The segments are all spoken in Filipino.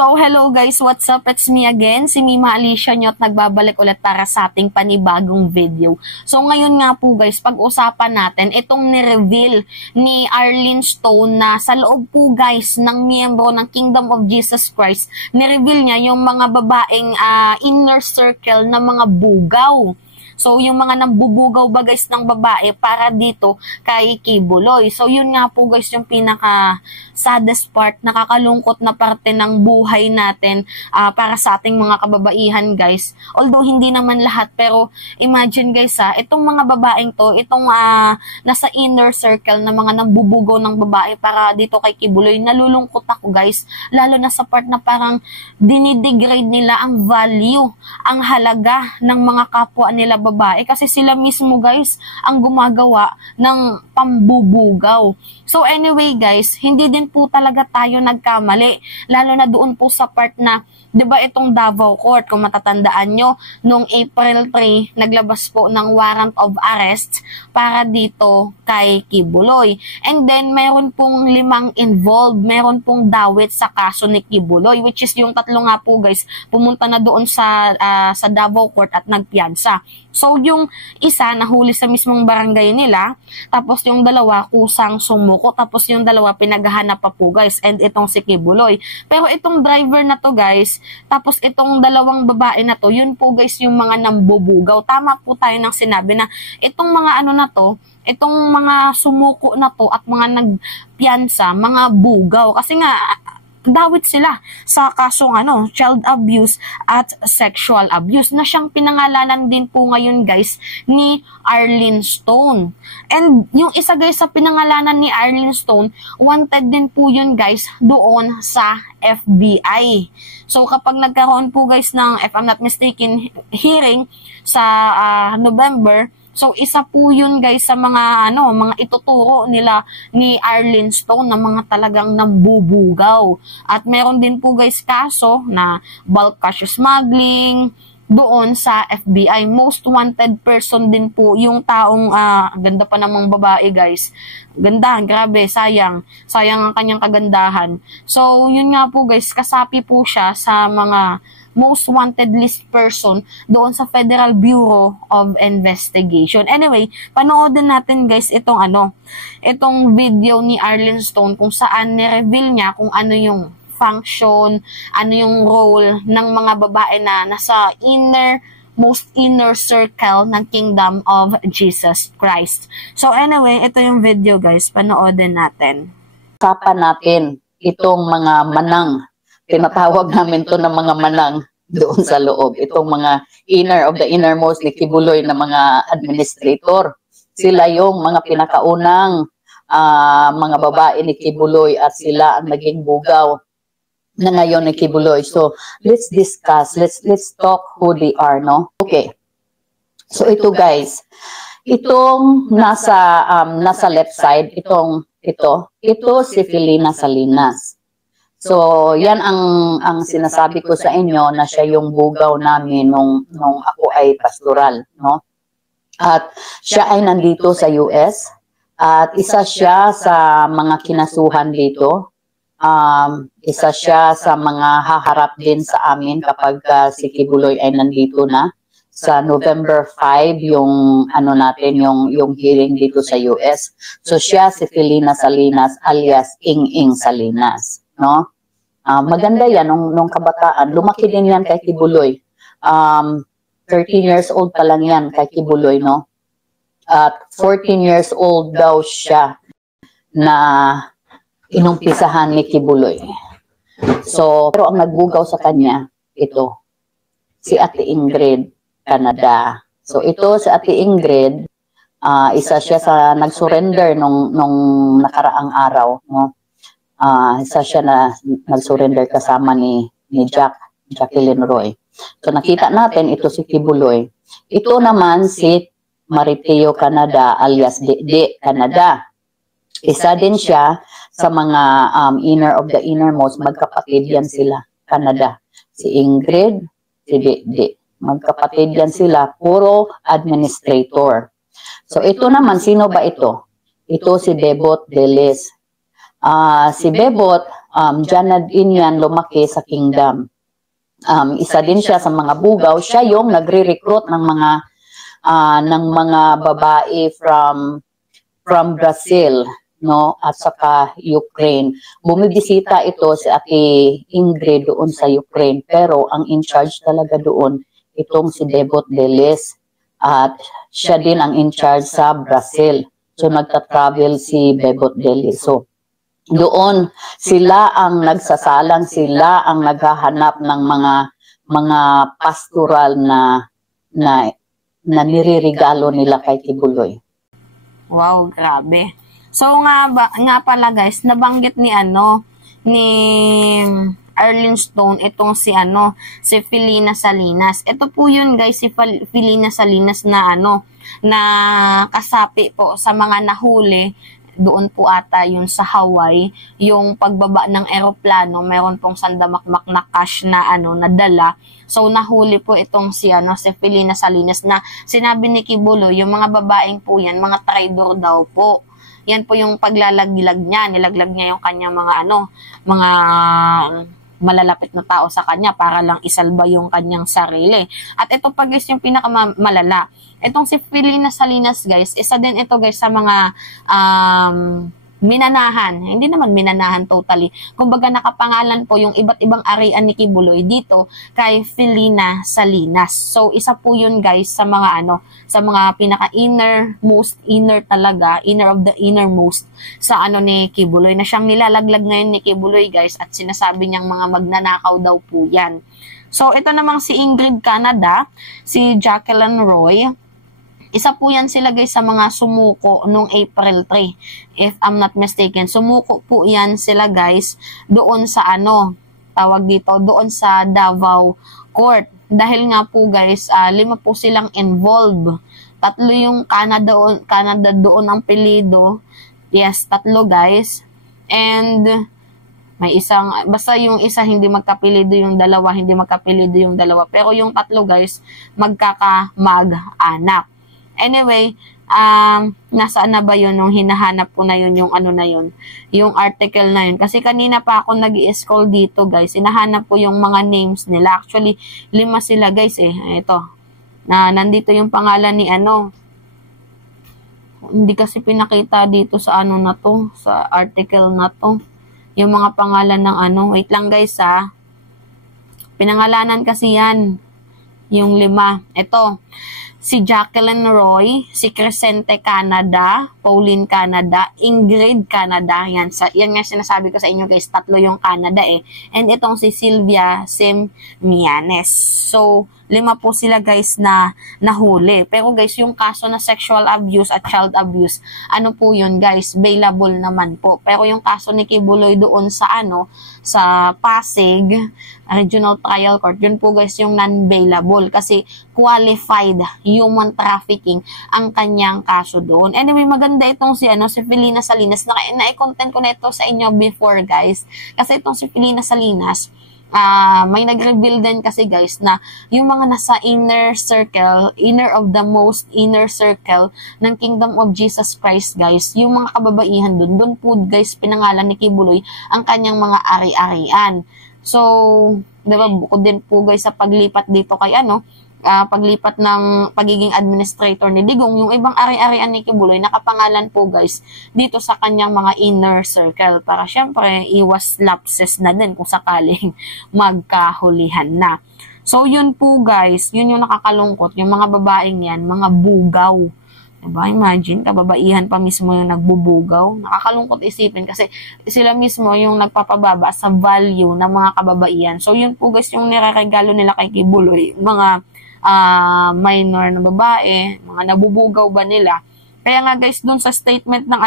So, hello guys, what's up? It's me again, si Mima Alicia nyo at nagbabalik ulit para sa ating panibagong video. So, ngayon nga po guys, pag-usapan natin itong ni-reveal ni Arlene Stone na sa loob po guys ng miyembro ng Kingdom of Jesus Christ, ni-reveal niya yung mga babaeng inner circle na mga bugaw. So, yung mga nambubugaw ba guys ng babae para dito kay Kibuloy. So, yun nga po guys yung pinaka-saddest part, nakakalungkot na parte ng buhay natin para sa ating mga kababaihan guys. Although, hindi naman lahat, pero imagine guys itong mga babaeng to, itong nasa inner circle na mga nambubugaw ng babae para dito kay Kibuloy, nalulungkot ako guys. Lalo na sa part na parang dinidegrade nila ang value, ang halaga ng mga kapwa nila babae kasi sila mismo guys ang gumagawa ng pambubugaw. So anyway guys, hindi din po talaga tayo nagkamali, lalo na doon po sa part na 'di ba itong Davao Court, kung matatandaan nyo, noong April 3 naglabas po ng warrant of arrest para dito kay Kibuloy. And then meron pong 5 involved, meron pong dawit sa kaso ni Kibuloy, which is yung tatlo nga po guys pumunta na doon sa Davao Court at nagpiyansa. So, yung isa nahuli sa mismong barangay nila, tapos yung dalawa kusang sumuko, tapos yung dalawa pinaghahanap pa po guys, and itong si Kibuloy. Pero itong driver na to guys, tapos itong dalawang babae na to, yun po guys yung mga nambubugaw. Tama po tayo ng sinabi na itong mga ano na to, itong mga sumuko na to at mga nagpiyansa, mga bugaw. Kasi nga, dawit sila sa kasong child abuse at sexual abuse na siyang pinangalanan din po ngayon guys ni Arlene Stone. And yung isa guys sa pinangalanan ni Arlene Stone, wanted din po yun guys doon sa FBI. So kapag nagkaroon po guys ng, if I'm not mistaken, hearing sa November, so, isa po yun guys sa mga mga ituturo nila ni Arlene Stone na mga talagang nambubugaw. At meron din po guys kaso na bulk cash smuggling doon sa FBI. Most wanted person din po yung taong ganda pa namang babae guys. Ganda, grabe, sayang. Sayang ang kanyang kagandahan. So, yun nga po guys, kasapi po siya sa mga most wanted list person doon sa Federal Bureau of Investigation. Anyway, panoodin natin guys itong itong video ni Arlene Stone kung saan ni-reveal niya kung ano yung function, ano yung role ng mga babae na nasa most inner circle ng Kingdom of Jesus Christ. So anyway, ito yung video guys, panoodin natin. Usapan natin itong mga manang. Tinatawag namin to ng mga manang doon sa loob. Itong mga inner of the innermost ni Kibuloy na mga administrator. Sila yung mga pinakaunang mga babae ni Kibuloy at sila ang naging bugaw na ngayon ni Kibuloy. So, let's discuss, let's talk who they are, no? Okay. So, ito guys, itong nasa left side, ito si Felina Salinas. So, yan ang sinasabi ko sa inyo na siya yung bugaw namin nung ako ay pastoral, no? At siya ay nandito sa US at isa siya sa mga kinasuhan dito. Isa siya sa mga haharap din sa amin kapag si Kibuloy ay nandito na. Sa November 5 yung natin yung hearing dito sa US. So siya si Felina Salinas alias Ing Salinas, no? Maganda yan nung kabataan. Lumaki din yan kay Kibuloy. 13 years old pa lang yan kay Kibuloy, no? At 14 years old daw siya na inumpisahan ni Kibuloy. So, pero ang nagbugaw sa kanya, ito, si Ate Ingrid Canada. So, ito si Ate Ingrid, isa siya sa nag-surrender nung nakaraang araw, no? Isa siya na nag-surrender kasama ni Jacqueline Roy. So nakita natin ito si Kibuloy. Ito naman si Mariteo Canada alias Dede Canada. Isa din siya sa mga inner of the innermost, magkapatid yan sila, Canada. Si Ingrid, si Dede. Magkapatid yan sila, puro administrator. So ito naman, sino ba ito? Ito si Bebot Delis. Si Bebot, Diyan din yan lumaki sa kingdom. Isa din siya sa mga bugaw. Siya yung nagre-recruit ng mga babae from Brazil, no, at saka Ukraine. Bumibisita ito si Ate Ingrid doon sa Ukraine, pero ang in charge talaga doon itong si Bebot Delis, at siya din ang in charge sa Brazil. So nagta-travel si Bebot Delis. So doon sila ang nagsasalang, sila ang naghahanap ng mga pastoral na niririgalo nila kay Kibuloy. Wow, grabe. So nga pala guys, nabanggit ni Arlene Stone itong si Felina Salinas. Ito po yun guys, si Felina Salinas na na kasapi po sa mga nahuli doon po ata yun sa Hawaii, yung pagbaba ng eroplano, mayroon pong sandamakmak na cash na nadala. So nahuli po itong si Felina Salinas na sinabi ni Kibuloy, yung mga babaeng po yan, mga traidor daw po. Yan po yung paglalaglag niya, nilaglag niya yung kanya mga mga malalapit na tao sa kanya para lang isalba yung kanyang sarili. At ito pa guys yung pinakamalala. Itong si Felina Salinas guys, isa din ito guys sa mga minanahan. Hindi naman minanahan totally. Kumbaga nakapangalan po yung iba't ibang arian ni Kibuloy dito kay Felina Salinas. So isa po yun guys sa mga sa mga inner talaga, inner of the innermost sa ni Kibuloy na siyang nilalaglag ngayon ni Kibuloy guys, at sinasabi niyang mga magnanakaw daw po yan. So ito namang si Ingrid Canada, si Jacqueline Roy, isa po yan sila guys sa mga sumuko nung April 3, if I'm not mistaken. Sumuko po yan sila guys doon sa doon sa Davao Court. Dahil nga po guys, 5 po silang involved. 3 yung Canada doon ang pilido. Yes, 3 guys. And may isang, basta yung isa hindi magkapilido, yung dalawa hindi magkapilido yung dalawa. Pero yung 3 guys, magkakamag-anak. Anyway, nasaan na ba yun nung hinahanap ko na yun yung na yun, yung article na yun. Kasi kanina pa ako nag-i-scroll dito guys, hinahanap ko yung mga names nila. Actually, 5 sila guys Ito, nandito yung pangalan ni hindi kasi pinakita dito sa na to, sa article na to. Yung mga pangalan ng wait lang guys pinangalanan kasi yan. Yung 5. Ito, si Jacqueline Roy, si Crescente Canada, Pauline Canada, Ingrid Canada. Yan nga sinasabi ko sa inyo guys, 3 yung Canada And itong si Sylvia Semianes. So, 5 po sila guys na nahuli. Pero guys, yung kaso na sexual abuse at child abuse, po yun guys, bailable naman po. Pero yung kaso ni Kibuloy doon sa sa Pasig Regional Trial Court, yun po guys yung non-bailable kasi qualified human trafficking ang kanyang kaso doon. Anyway, maganda itong si Felina Salinas. Na-content ko na ito sa inyo before guys. Kasi itong si Felina Salinas, may nag-reveal din kasi guys na yung mga nasa inner circle, inner of the most inner circle ng Kingdom of Jesus Christ guys, yung mga kababaihan doon po guys pinangalan ni Kibuloy ang kanyang mga ari-arian. So, diba, bukod din po guys sa paglipat dito kay paglipat ng pagiging administrator ni Digong, yung ibang ari-arian ni Kibuloy nakapangalan po guys dito sa kanyang mga inner circle para syempre iwas lapses na din kung sakaling magkahulihan na. So yun po guys, yun yung nakakalungkot, yung mga babaeng yan, mga bugaw. Diba? Imagine, kababaihan pa mismo yung nagbubugaw. Nakakalungkot isipin kasi sila mismo yung nagpapababa sa value ng mga kababaihan. So yun po guys yung nireregalo nila kay Kibuloy, mga minor na babae, mga nabubugaw ba nila. Kaya nga guys, dun sa statement ng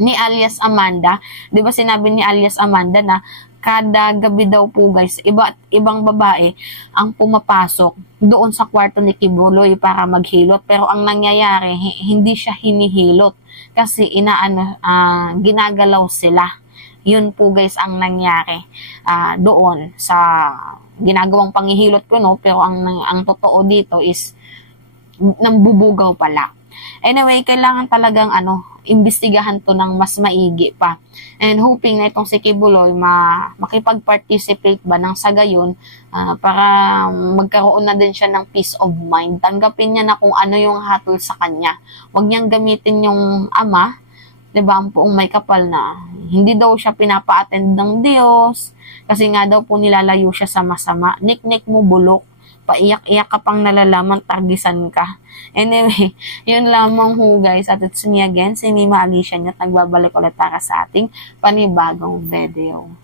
ni alias Amanda, 'di ba sinabi ni alias Amanda na kada gabi daw po guys, ibang babae ang pumapasok doon sa kwarto ni Kibuloy para maghilot, pero ang nangyayari hindi siya hinihilot kasi ginagalaw sila. Yun po guys ang nangyari doon sa ginagawang panghihilot ko pero ang totoo dito is nambubugaw pala. Anyway, kailangan talagang imbestigahan to ng mas maigi pa. And hoping na itong si Kibuloy makipag-participate ba ng sa gayon para magkaroon na din siya ng peace of mind. Tanggapin niya na kung ano yung hatol sa kanya. Huwag niyang gamitin yung ama, 'di ba, ang puong may kapal na hindi daw siya pinapa-attend ng Diyos kasi nga daw po nilalayo siya sa masama. Nik-nik mo bulok, paiyak-iyak ka pang nalalaman, targisan ka. Anyway, yun lamang ho guys, at it's me again, si Mima Alicia, at nagbabalik ulit para sa ating panibagong video.